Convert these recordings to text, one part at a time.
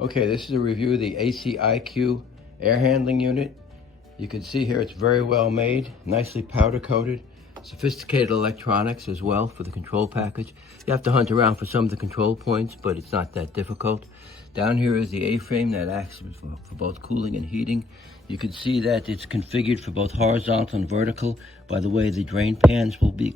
Okay, this is a review of the ACiQ air handling unit. You can see here it's very well made, nicely powder coated, sophisticated electronics as well for the control package. You have to hunt around for some of the control points, but it's not that difficult. Down here is the A-frame that acts for both cooling and heating. You can see that it's configured for both horizontal and vertical. By the way, the drain pans will be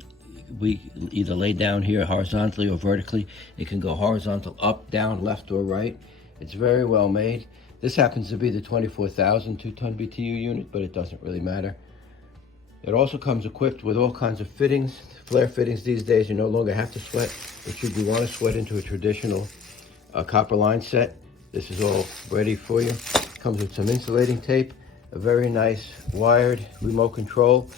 either laid down here horizontally or vertically. It can go horizontal, up, down, left, or right. It's very well made. This happens to be the 24,000 2-ton BTU unit, but it doesn't really matter. It also comes equipped with all kinds of fittings, flare fittings. These days you no longer have to sweat, but should you want to sweat into a traditional copper line set, this is all ready for you. It comes with some insulating tape, a very nice wired remote control,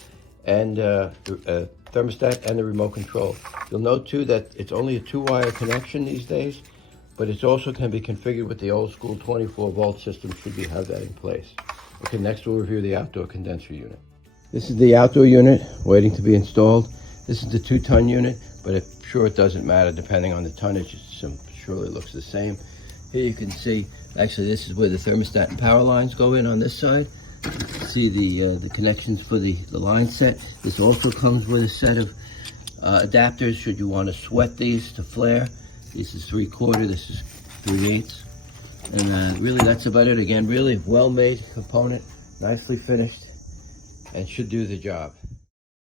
and thermostat and the remote control. You'll note too that it's only a 2-wire connection these days, but it also can be configured with the old school 24-volt system should you have that in place. Okay, next we'll review the outdoor condenser unit. This is the outdoor unit waiting to be installed. This is the 2-ton unit, but I'm sure it doesn't matter depending on the tonnage. It surely looks the same. Here you can see, actually this is where the thermostat and power lines go in on this side. You can see the connections for the line set. This also comes with a set of adapters should you want to sweat these to flare. This is 3/4, this is 3/8. And really that's about it. Again, really well-made component, nicely finished, and should do the job.